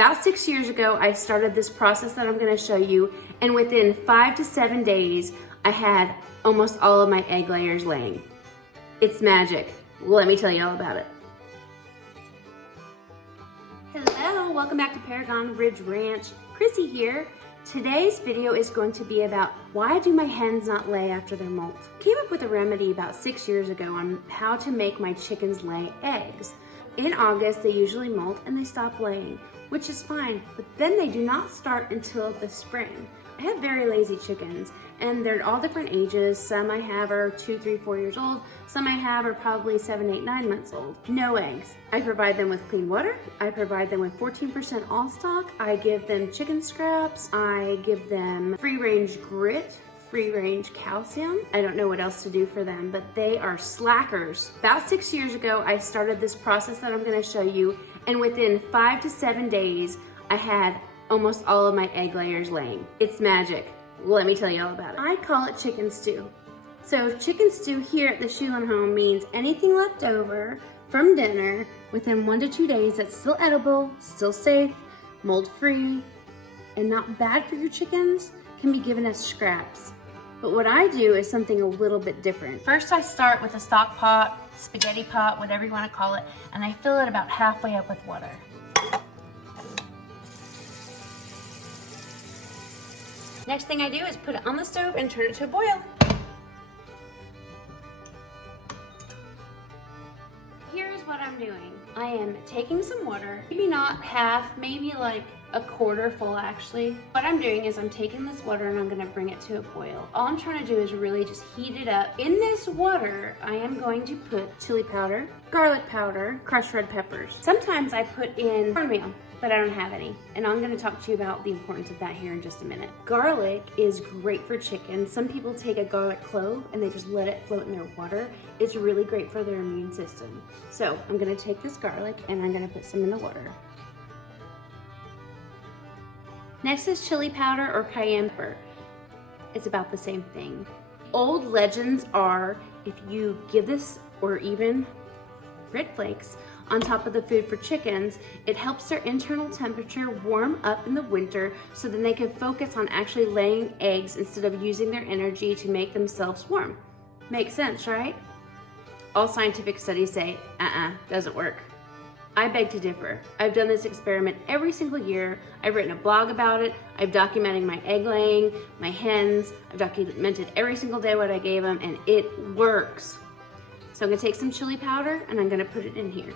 About 6 years ago, I started this process that I'm gonna show you, and within 5 to 7 days, I had almost all of my egg layers laying. It's magic. Let me tell you all about it. Hello, welcome back to Paragon Ridge Ranch. Chrissy here. Today's video is going to be about why do my hens not lay after their molt. Came up with a remedy about 6 years ago on how to make my chickens lay eggs. In August, they usually molt and they stop laying, which is fine, but then they do not start until the spring. I have very lazy chickens, and they're all different ages. Some I have are 2, 3, 4 years old. Some I have are probably 7, 8, 9 months old. No eggs. I provide them with clean water. I provide them with 14% all stock. I give them chicken scraps. I give them free-range grit, free-range calcium. I don't know what else to do for them, but they are slackers. About 6 years ago, I started this process that I'm gonna show you, and within 5 to 7 days, I had almost all of my egg layers laying. It's magic. Let me tell you all about it. I call it chicken stew. So chicken stew here at the Shulin home means anything left over from dinner within 1 to 2 days that's still edible, still safe, mold-free, and not bad for your chickens can be given as scraps. But what I do is something a little bit different. First, I start with a stock pot, spaghetti pot, whatever you want to call it, and I fill it about halfway up with water. Next thing I do is put it on the stove and turn it to a boil. Here's what I'm doing. I am taking some water, maybe not half, maybe like a quarter full actually. What I'm doing is I'm taking this water and I'm gonna bring it to a boil. All I'm trying to do is really just heat it up. In this water, I am going to put chili powder, garlic powder, crushed red peppers. Sometimes I put in cornmeal, but I don't have any. And I'm gonna talk to you about the importance of that here in just a minute. Garlic is great for chicken. Some people take a garlic clove and they just let it float in their water. It's really great for their immune system. So I'm gonna take this garlic and I'm gonna put some in the water. Next is chili powder or cayenne pepper. It's about the same thing. Old legends are if you give this, or even red flakes, on top of the food for chickens, it helps their internal temperature warm up in the winter so then they can focus on actually laying eggs instead of using their energy to make themselves warm. Makes sense, right? All scientific studies say, doesn't work. I beg to differ. I've done this experiment every single year. I've written a blog about it. I've documented my egg laying, my hens. I've documented every single day what I gave them, and it works. So I'm gonna take some chili powder and I'm gonna put it in here.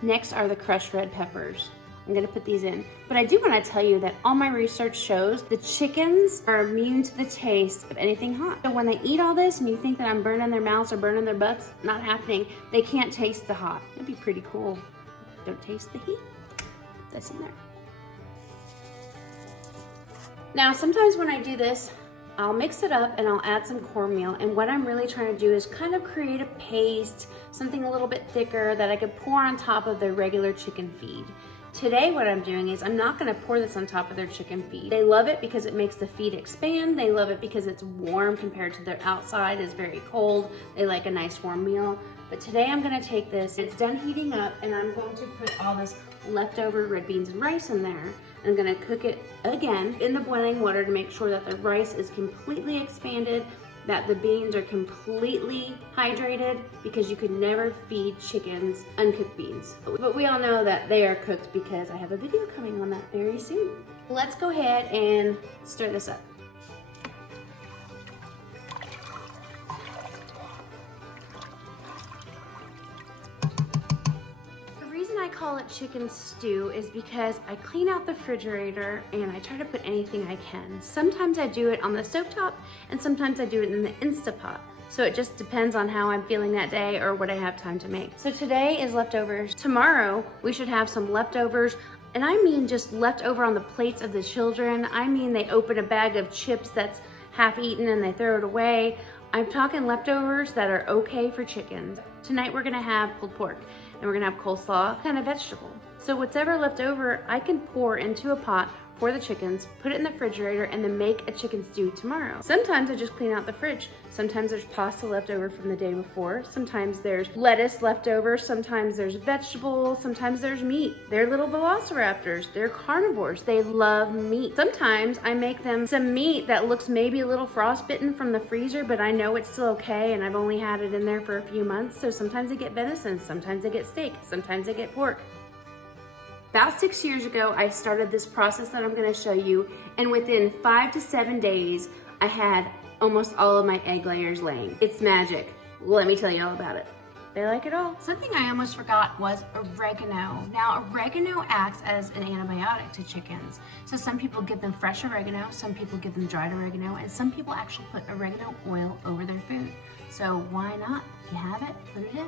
Next are the crushed red peppers. I'm gonna put these in. But I do wanna tell you that all my research shows the chickens are immune to the taste of anything hot. So when they eat all this and you think that I'm burning their mouths or burning their butts, not happening. They can't taste the hot. It'd be pretty cool. Don't taste the heat. Put this in there. Now, sometimes when I do this, I'll mix it up and I'll add some cornmeal, and what I'm really trying to do is kind of create a paste, something a little bit thicker that I could pour on top of their regular chicken feed. Today what I'm doing is I'm not gonna pour this on top of their chicken feed. They love it because it makes the feed expand. They love it because it's warm compared to their outside is very cold. They like a nice warm meal. But today I'm gonna take this, it's done heating up, and I'm going to put all this leftover red beans and rice in there. I'm gonna cook it again in the boiling water to make sure that the rice is completely expanded, that the beans are completely hydrated, because you could never feed chickens uncooked beans. But we all know that they are cooked because I have a video coming on that very soon. Let's go ahead and stir this up. I call it chicken stew is because I clean out the refrigerator and I try to put anything I can. Sometimes I do it on the stovetop and sometimes I do it in the Instapot. So it just depends on how I'm feeling that day or what I have time to make. So today is leftovers. Tomorrow we should have some leftovers, and I mean just leftover on the plates of the children. I mean they open a bag of chips that's half eaten and they throw it away. I'm talking leftovers that are okay for chickens. Tonight we're gonna have pulled pork and we're gonna have coleslaw, kind of vegetable. So whatever left over, I can pour into a pot for the chickens, put it in the refrigerator, and then make a chicken stew tomorrow. Sometimes I just clean out the fridge. Sometimes there's pasta left over from the day before. Sometimes there's lettuce left over. Sometimes there's vegetables. Sometimes there's meat. They're little velociraptors. They're carnivores. They love meat. Sometimes I make them some meat that looks maybe a little frostbitten from the freezer, but I know it's still okay, and I've only had it in there for a few months. So sometimes they get venison, sometimes they get steak, sometimes they get pork. About 6 years ago, I started this process that I'm gonna show you, and within 5 to 7 days, I had almost all of my egg layers laying. It's magic. Let me tell you all about it. They like it all. Something I almost forgot was oregano. Now, oregano acts as an antibiotic to chickens. So some people give them fresh oregano, some people give them dried oregano, and some people actually put oregano oil over their food. So why not? If you have it, put it in.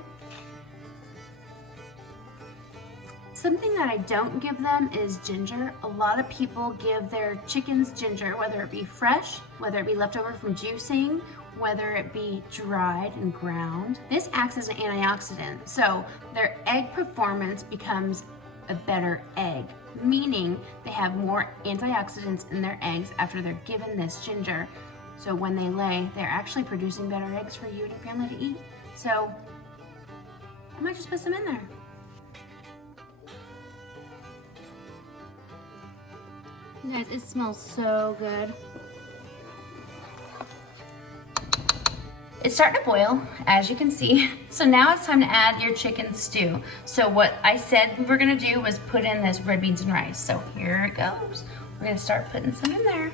Something that I don't give them is ginger. A lot of people give their chickens ginger, whether it be fresh, whether it be leftover from juicing, whether it be dried and ground. This acts as an antioxidant, so their egg performance becomes a better egg, meaning they have more antioxidants in their eggs after they're given this ginger. So when they lay, they're actually producing better eggs for you and your family to eat. So I might just put some in there. You guys, it smells so good. It's starting to boil, as you can see. So now it's time to add your chicken stew. So what I said we were gonna do was put in this red beans and rice. So here it goes. We're gonna start putting some in there.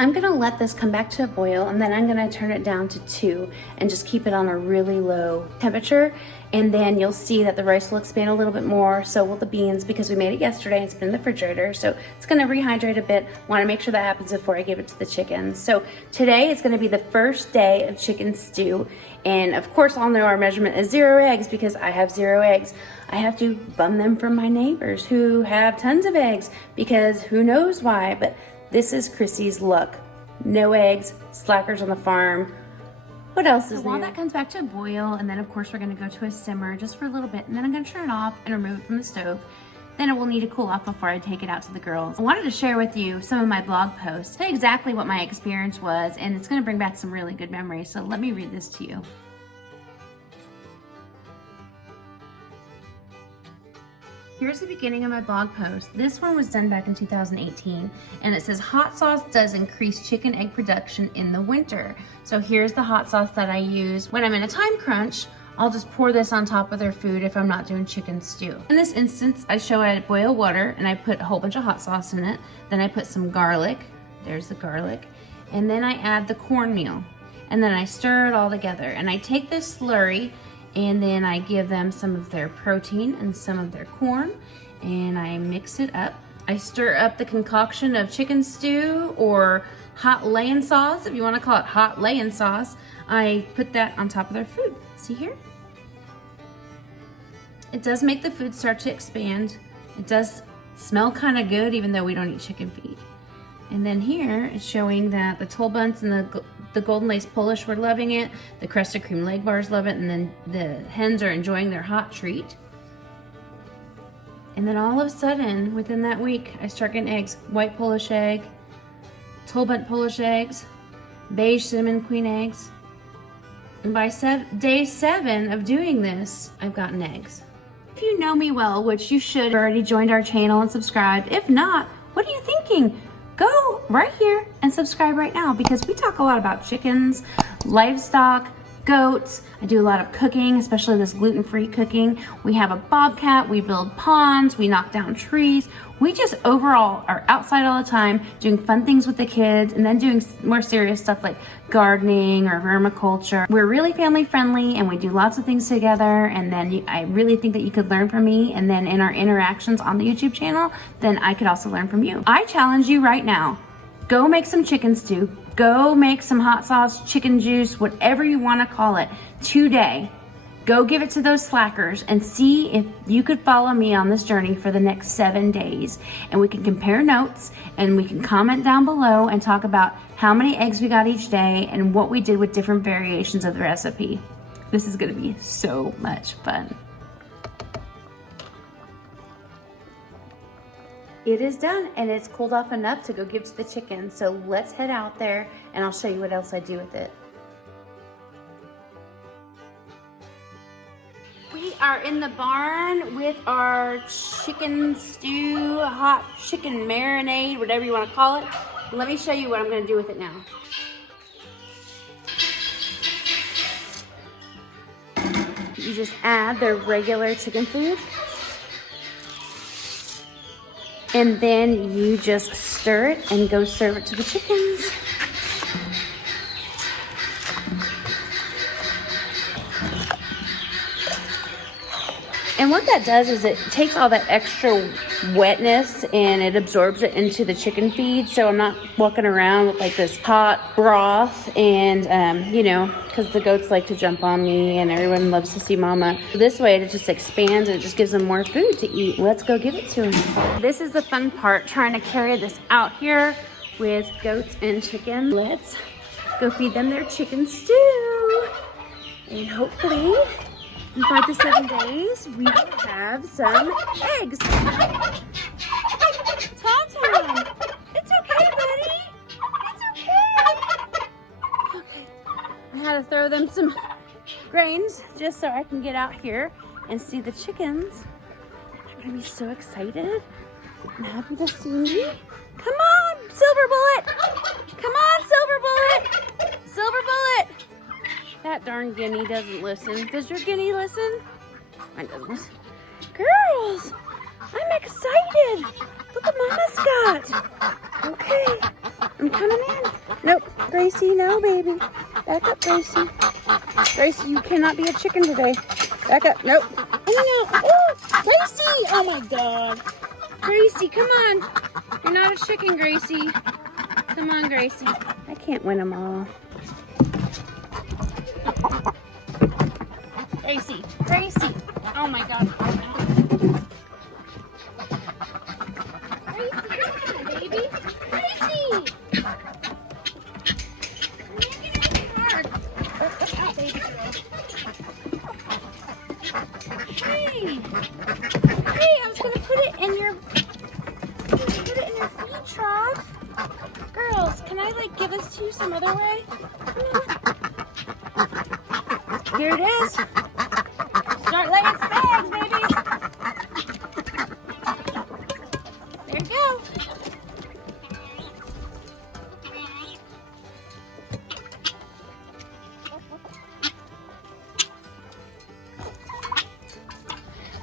I'm gonna let this come back to a boil, and then I'm gonna turn it down to 2 and just keep it on a really low temperature. And then you'll see that the rice will expand a little bit more, so will the beans, because we made it yesterday and it's been in the refrigerator. So it's gonna rehydrate a bit. Wanna make sure that happens before I give it to the chickens. So today is gonna be the first day of chicken stew. And of course, I'll know our measurement is 0 eggs because I have 0 eggs. I have to bum them from my neighbors who have tons of eggs, because who knows why, but this is Chrissy's luck. No eggs, slackers on the farm. What else is there? While that comes back to a boil, and then of course we're gonna go to a simmer just for a little bit, and then I'm gonna turn it off and remove it from the stove. Then it will need to cool off before I take it out to the girls. I wanted to share with you some of my blog posts, tell you exactly what my experience was, and it's gonna bring back some really good memories. So let me read this to you. Here's the beginning of my blog post. This one was done back in 2018, and it says, hot sauce does increase chicken egg production in the winter. So here's the hot sauce that I use when I'm in a time crunch. I'll just pour this on top of their food if I'm not doing chicken stew. In this instance, I show I boil water and I put a whole bunch of hot sauce in it. Then I put some garlic, there's the garlic, and then I add the cornmeal. And then I stir it all together. And I take this slurry, and then I give them some of their protein and some of their corn, and I mix it up. I stir up the concoction of chicken stew or hot laying sauce, if you want to call it hot laying sauce. I put that on top of their food. See here? It does make the food start to expand. It does smell kind of good, even though we don't eat chicken feet. And then here it's showing that the Toll Buns and the Golden Lace Polish were loving it. The Crusted Cream Leg Bars love it. And then the hens are enjoying their hot treat. And then all of a sudden, within that week, I start getting eggs. White Polish egg, Toll Bun Polish eggs, beige cinnamon queen eggs. And by day 7 of doing this, I've gotten eggs. If you know me well, which you should, have already joined our channel and subscribed. If not, what are you thinking? Go right here and subscribe right now, because we talk a lot about chickens, livestock, goats. I do a lot of cooking, especially this gluten-free cooking. We have a bobcat, we build ponds, we knock down trees. We just overall are outside all the time doing fun things with the kids, and then doing more serious stuff like gardening or vermiculture. We're really family friendly, and we do lots of things together. And then I really think that you could learn from me, and then in our interactions on the YouTube channel, then I could also learn from you. I challenge you right now, go make some chicken stew, go make some hot sauce, chicken juice, whatever you want to call it today. Go give it to those slackers and see if you could follow me on this journey for the next 7 days. And we can compare notes and we can comment down below and talk about how many eggs we got each day and what we did with different variations of the recipe. This is gonna be so much fun. It is done and it's cooled off enough to go give to the chickens. So let's head out there and I'll show you what else I do with it. We are in the barn with our chicken stew, hot chicken marinade, whatever you want to call it. Let me show you what I'm going to do with it now. You just add the regular chicken food. And then you just stir it and go serve it to the chickens. And what that does is it takes all that extra wetness and it absorbs it into the chicken feed. So I'm not walking around with like this hot broth and, you know, because the goats like to jump on me and everyone loves to see mama. This way it just expands and it just gives them more food to eat. Let's go give it to them. This is the fun part, trying to carry this out here with goats and chicken. Let's go feed them their chicken stew. And hopefully, in 5 to 7 days, we will have some eggs. Tom, it's okay, buddy. It's okay. Okay, I had to throw them some grains just so I can get out here and see the chickens. They're gonna be so excited and happy to see me. Come on, Silver Bullet. Come on, Silver Bullet. Silver Bullet. That darn guinea doesn't listen. Does your guinea listen? Mine doesn't listen. Girls, I'm excited. Look what Mama's got. Okay, I'm coming in. Nope, Gracie, no, baby. Back up, Gracie. Gracie, you cannot be a chicken today. Back up, nope. Oh, no. Oh, Gracie, oh my God. Gracie, come on. You're not a chicken, Gracie. Come on, Gracie. I can't win them all. Gracie, oh my God. Gracie, come on, baby. Gracie! Hard. Look out, baby girl. Hey, I was gonna put it in your feed trough. Girls, can I like give this to you some other way? Here it is. Start laying some eggs, babies. There you go.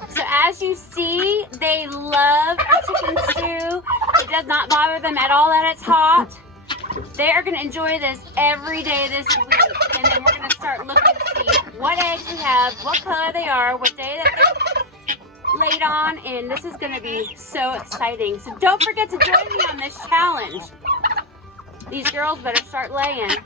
So as you see, they love chicken stew. It does not bother them at all that it's hot. They are going to enjoy this every day this week. And then we're going to start looking to see what eggs we have, what color they are, what day that they're laid on. And this is going to be so exciting. So don't forget to join me on this challenge. These girls better start laying.